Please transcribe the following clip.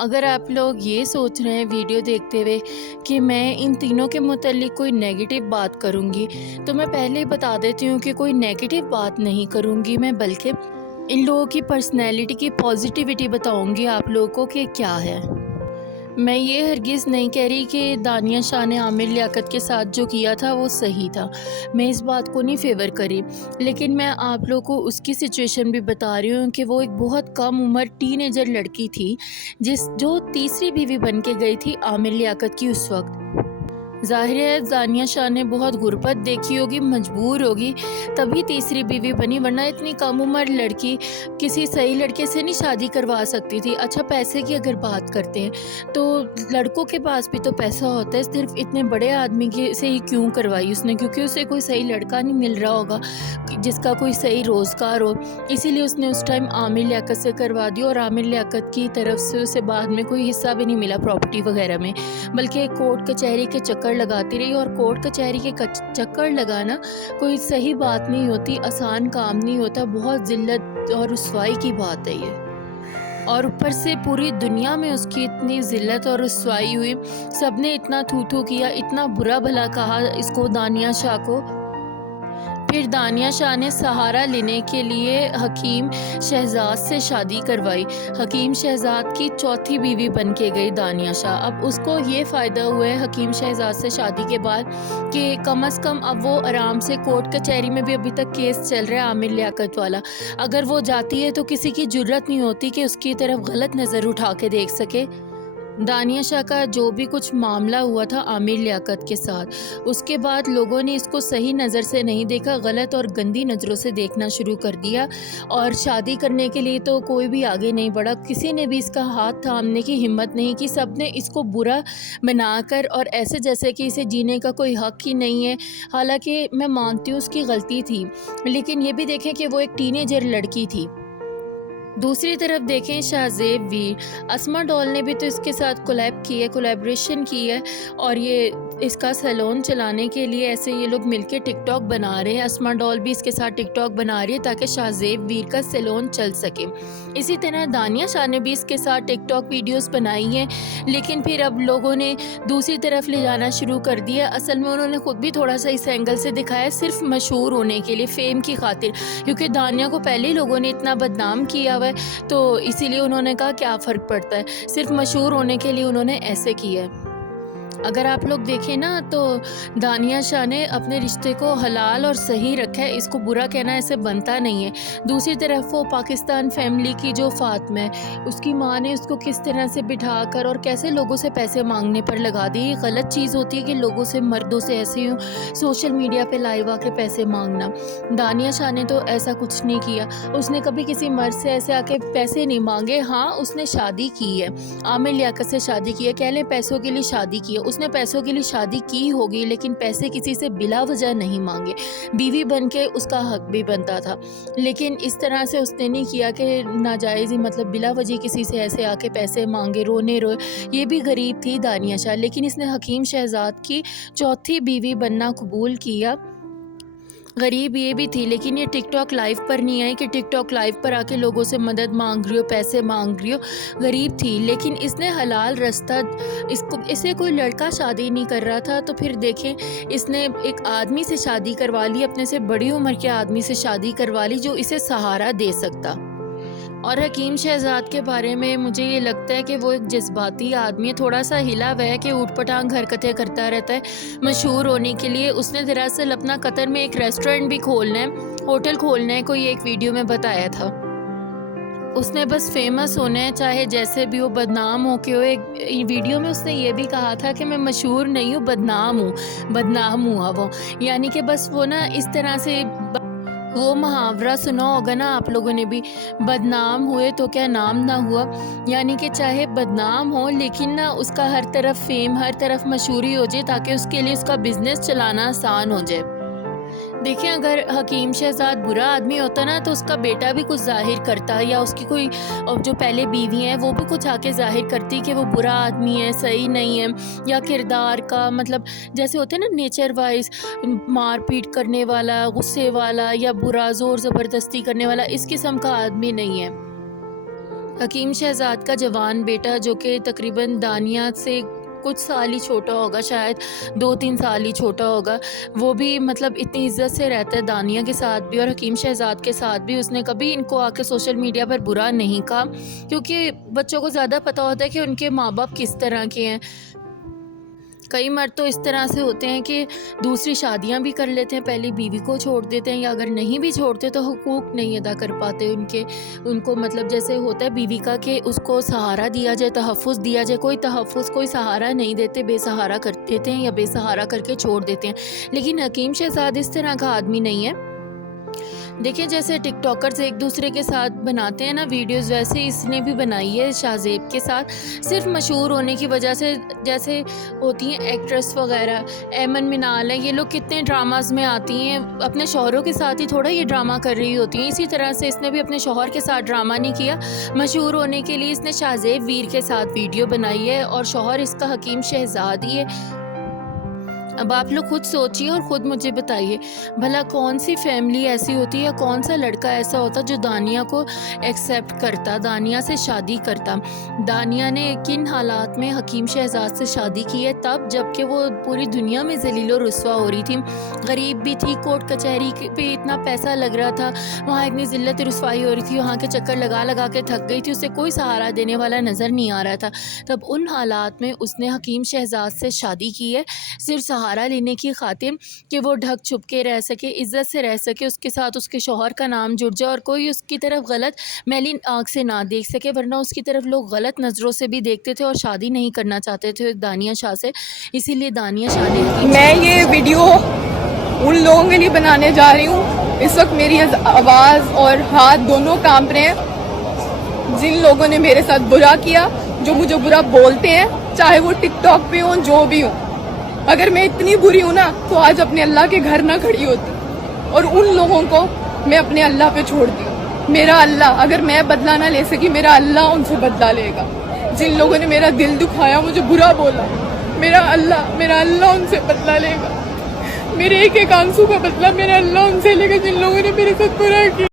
اگر آپ لوگ یہ سوچ رہے ہیں ویڈیو دیکھتے ہوئے کہ میں ان تینوں کے متعلق کوئی نیگیٹو بات کروں گی، تو میں پہلے ہی بتا دیتی ہوں کہ کوئی نیگیٹو بات نہیں کروں گی میں، بلکہ ان لوگوں کی پرسنالٹی کی پازیٹیوٹی بتاؤں گی آپ لوگوں کو کہ کیا ہے۔ میں یہ ہرگز نہیں کہہ رہی کہ دانیہ شاہ نے عامر لیاقت کے ساتھ جو کیا تھا وہ صحیح تھا، میں اس بات کو نہیں فیور کری، لیکن میں آپ لوگوں کو اس کی سچویشن بھی بتا رہی ہوں کہ وہ ایک بہت کم عمر ٹین ایجر لڑکی تھی جو تیسری بیوی بن کے گئی تھی عامر لیاقت کی اس وقت۔ ظاہر ہے دانیہ شاہ نے بہت غربت دیکھی ہوگی، مجبور ہوگی، تبھی تیسری بیوی بنی، ورنہ اتنی کم عمر لڑکی کسی صحیح لڑکے سے نہیں شادی کروا سکتی تھی۔ اچھا پیسے کی اگر بات کرتے ہیں تو لڑکوں کے پاس بھی تو پیسہ ہوتا ہے، صرف اتنے بڑے آدمی سے ہی کیوں کروائی اس نے؟ کیونکہ اسے کوئی صحیح لڑکا نہیں مل رہا ہوگا جس کا کوئی صحیح روزگار ہو، اسی لیے اس نے اس ٹائم عامر لیاقت سے کروا دی، اور عامر لیاقت کی طرف سے اسے بعد میں کوئی حصہ بھی نہیں ملا پراپرٹی وغیرہ میں، بلکہ کورٹ کچہری کے چکر لگاتی رہی، اور کورٹ کچہری کے چکر لگانا کوئی صحیح بات نہیں ہوتی، آسان کام نہیں ہوتا، بہت ذلت اور رسوائی کی بات ہے یہ، اور اوپر سے پوری دنیا میں اس کی اتنی ذلت اور رسوائی ہوئی، سب نے اتنا تھو تھو کیا، اتنا برا بھلا کہا اس کو، دانیہ شاہ کو۔ پھر دانیہ شاہ نے سہارا لینے کے لیے حکیم شہزاد سے شادی کروائی، حکیم شہزاد کی چوتھی بیوی بن کے گئی دانیہ شاہ۔ اب اس کو یہ فائدہ ہوا ہے حکیم شہزاد سے شادی کے بعد کہ کم از کم اب وہ آرام سے، کورٹ کچہری میں بھی ابھی تک کیس چل رہا ہے عامر لیاقت والا، اگر وہ جاتی ہے تو کسی کی جرت نہیں ہوتی کہ اس کی طرف غلط نظر اٹھا کے دیکھ سکے۔ دانیہ شاہ کا جو بھی کچھ معاملہ ہوا تھا عامر لیاقت کے ساتھ، اس کے بعد لوگوں نے اس کو صحیح نظر سے نہیں دیکھا، غلط اور گندی نظروں سے دیکھنا شروع کر دیا، اور شادی کرنے کے لیے تو کوئی بھی آگے نہیں بڑھا، کسی نے بھی اس کا ہاتھ تھامنے کی ہمت نہیں کی، سب نے اس کو برا بنا کر اور ایسے جیسے کہ اسے جینے کا کوئی حق ہی نہیں ہے۔ حالانکہ میں مانتی ہوں اس کی غلطی تھی، لیکن یہ بھی دیکھیں کہ وہ ایک ٹین ایجر لڑکی تھی۔ دوسری طرف دیکھیں شاہ زیب ویر، اسما ڈول نے بھی تو اس کے ساتھ کولیبریشن کی ہے، اور یہ اس کا سیلون چلانے کے لیے ایسے یہ لوگ مل کے ٹک ٹاک بنا رہے ہیں، اسما ڈول بھی اس کے ساتھ ٹک ٹاک بنا رہی ہے تاکہ شاہ زیب ویر کا سیلون چل سکے۔ اسی طرح دانیہ شاہ نے بھی اس کے ساتھ ٹک ٹاک ویڈیوز بنائی ہیں، لیکن پھر اب لوگوں نے دوسری طرف لے جانا شروع کر دیا، اصل میں انہوں نے خود بھی تھوڑا سا اس اینگل سے دکھایا، صرف مشہور ہونے کے لیے، فیم کی خاطر، کیونکہ دانیہ کو پہلے ہی لوگوں نے اتنا بدنام کیا ہوا ہے، تو اسی لیے انہوں نے کہا کیا فرق پڑتا ہے، صرف مشہور ہونے کے لیے انہوں نے ایسے کیا ہے۔ اگر آپ لوگ دیکھیں نا تو دانیہ شاہ نے اپنے رشتے کو حلال اور صحیح رکھا ہے، اس کو برا کہنا ایسے بنتا نہیں ہے۔ دوسری طرف وہ پاکستان فیملی کی جو فاطمہ ہے، اس کی ماں نے اس کو کس طرح سے بٹھا کر اور کیسے لوگوں سے پیسے مانگنے پر لگا دی، یہ غلط چیز ہوتی ہے کہ لوگوں سے، مردوں سے ایسے ہی سوشل میڈیا پہ لائیو آ کے پیسے مانگنا۔ دانیہ شاہ نے تو ایسا کچھ نہیں کیا، اس نے کبھی کسی مرد سے ایسے آ کے پیسے نہیں مانگے، ہاں اس نے شادی کی ہے، عامر لیاقت سے شادی کی ہے، کہہ لیں پیسوں کے لیے شادی کی ہے، اس نے پیسوں کے لیے شادی کی ہوگی، لیکن پیسے کسی سے بلا وجہ نہیں مانگے، بیوی بن کے اس کا حق بھی بنتا تھا، لیکن اس طرح سے اس نے نہیں کیا کہ ناجائز ہی، مطلب بلا وجہ کسی سے ایسے آ کے پیسے مانگے، رونے روئے۔ یہ بھی غریب تھی دانیہ شاہ، لیکن اس نے حکیم شہزاد کی چوتھی بیوی بننا قبول کیا۔ غریب یہ بھی تھی، لیکن یہ ٹک ٹاک لائیو پر نہیں آئی کہ ٹک ٹاک لائیو پر آ کے لوگوں سے مدد مانگ رہی ہو، پیسے مانگ رہی ہو، غریب تھی، لیکن اس نے حلال رستہ، اسے کوئی لڑکا شادی نہیں کر رہا تھا، تو پھر دیکھیں اس نے ایک آدمی سے شادی کروا لی، اپنے سے بڑی عمر کے آدمی سے شادی کروا لی جو اسے سہارا دے سکتا۔ اور حکیم شہزاد کے بارے میں مجھے یہ لگتا ہے کہ وہ ایک جذباتی آدمی ہے، تھوڑا سا ہلا ہوا ہے کہ اوٹ پٹانگ حرکتیں کرتا رہتا ہے مشہور ہونے کے لیے۔ اس نے دراصل اپنا قطر میں ایک ریسٹورنٹ بھی کھولنا ہے، ہوٹل کھولنا ہے، کوئی ایک ویڈیو میں بتایا تھا۔ اس نے بس فیمس ہونا ہے، چاہے جیسے بھی ہو، بدنام ہو کے ہو۔ ایک ویڈیو میں اس نے یہ بھی کہا تھا کہ میں مشہور نہیں ہوں، بدنام ہوا وہ، یعنی کہ بس وہ نا اس طرح سے، وہ محاورہ سنا ہوگا نا آپ لوگوں نے بھی، بدنام ہوئے تو کیا نام نہ ہوا، یعنی کہ چاہے بدنام ہو لیکن نا اس کا ہر طرف فیم، ہر طرف مشہوری ہو جائے تاکہ اس کے لیے اس کا بزنس چلانا آسان ہو جائے۔ دیکھیں اگر حکیم شہزاد برا آدمی ہوتا نا تو اس کا بیٹا بھی کچھ ظاہر کرتا، یا اس کی کوئی جو پہلے بیوی ہیں وہ بھی کچھ آ کے ظاہر کرتی کہ وہ برا آدمی ہے، صحیح نہیں ہے، یا کردار کا مطلب جیسے ہوتے ہیں نا نیچر وائز، مار پیٹ کرنے والا، غصے والا، یا برا زور زبردستی کرنے والا، اس قسم کا آدمی نہیں ہے۔ حکیم شہزاد کا جوان بیٹا جو کہ تقریباً دانیہ سے کچھ سال ہی چھوٹا ہوگا، شاید 2-3 سال ہی چھوٹا ہوگا، وہ بھی مطلب اتنی عزت سے رہتا ہے دانیہ کے ساتھ بھی اور حکیم شہزاد کے ساتھ بھی۔ اس نے کبھی ان کو آ کے سوشل میڈیا پر برا نہیں کہا، کیونکہ بچوں کو زیادہ پتہ ہوتا ہے کہ ان کے ماں باپ کس طرح کے ہیں۔ کئی مرد تو اس طرح سے ہوتے ہیں کہ دوسری شادیاں بھی کر لیتے ہیں، پہلی بیوی کو چھوڑ دیتے ہیں، یا اگر نہیں بھی چھوڑتے تو حقوق نہیں ادا کر پاتے ان کو مطلب جیسے ہوتا ہے بیوی کا کہ اس کو سہارا دیا جائے، تحفظ دیا جائے، کوئی تحفظ کوئی سہارا نہیں دیتے، بے سہارا کر دیتے ہیں یا بے سہارا کر کے چھوڑ دیتے ہیں۔ لیکن حکیم شہزاد اس طرح کا آدمی نہیں ہے۔ دیکھیں جیسے ٹک ٹاکرز ایک دوسرے کے ساتھ بناتے ہیں نا ویڈیوز، ویسے اس نے بھی بنائی ہے شاہ زیب کے ساتھ، صرف مشہور ہونے کی وجہ سے۔ جیسے ہوتی ہیں ایکٹریس وغیرہ، ایمن منال ہیں، یہ لوگ کتنے ڈراماز میں آتی ہیں، اپنے شوہروں کے ساتھ ہی تھوڑا یہ ڈرامہ کر رہی ہوتی ہیں۔ اسی طرح سے اس نے بھی اپنے شوہر کے ساتھ ڈرامہ نہیں کیا، مشہور ہونے کے لیے اس نے شاہ زیب ویر کے ساتھ ویڈیو بنائی ہے، اور شوہر اس کا حکیم شہزاد ہی ہے۔ اب آپ لوگ خود سوچیے اور خود مجھے بتائیے، بھلا کون سی فیملی ایسی ہوتی ہے یا کون سا لڑکا ایسا ہوتا جو دانیہ کو ایکسیپٹ کرتا، دانیہ سے شادی کرتا۔ دانیہ نے کن حالات میں حکیم شہزاد سے شادی کی ہے؟ تب جب کہ وہ پوری دنیا میں ذلیل و رسوا ہو رہی تھی، غریب بھی تھی، کورٹ کچہری پہ اتنا پیسہ لگ رہا تھا، وہاں اتنی ذلت رسوائی ہو رہی تھی، وہاں کے چکر لگا لگا کے تھک گئی تھی، اسے کوئی سہارا دینے والا نظر نہیں آ رہا تھا۔ تب ان حالات میں اس نے حکیم شہزاد سے شادی کی ہے، صرف سہارا لینے کی خاطر کہ وہ ڈھک چھپ کے رہ سکے، عزت سے رہ سکے، اس کے ساتھ اس کے شوہر کا نام جڑ جائے اور کوئی اس کی طرف غلط میلی آنکھ سے نہ دیکھ سکے، ورنہ اس کی طرف لوگ غلط نظروں سے بھی دیکھتے تھے اور شادی نہیں کرنا چاہتے تھے دانیہ شاہ سے۔ اسی لیے دانیہ شاہ نے میں یہ ویڈیو ان لوگوں کے لیے بنانے جا رہی ہوں، اس وقت میری آواز اور ہاتھ دونوں کانپ رہے ہیں، جن لوگوں نے میرے ساتھ برا کیا، جو مجھے برا بولتے ہیں، چاہے وہ ٹک ٹاک پہ ہوں، جو بھی ہوں۔ اگر میں اتنی بری ہوں نا تو آج اپنے اللہ کے گھر نہ کھڑی ہوتی، اور ان لوگوں کو میں اپنے اللہ پہ چھوڑ دی ہوں۔ میرا اللہ، اگر میں بدلہ نہ لے سکی، میرا اللہ ان سے بدلہ لے گا۔ جن لوگوں نے میرا دل دکھایا، مجھے برا بولا، میرا اللہ ان سے بدلہ لے گا۔ میرے ایک ایک آنسو کا بدلہ میرا اللہ ان سے لے گا، جن لوگوں نے میرے ساتھ برا کیا۔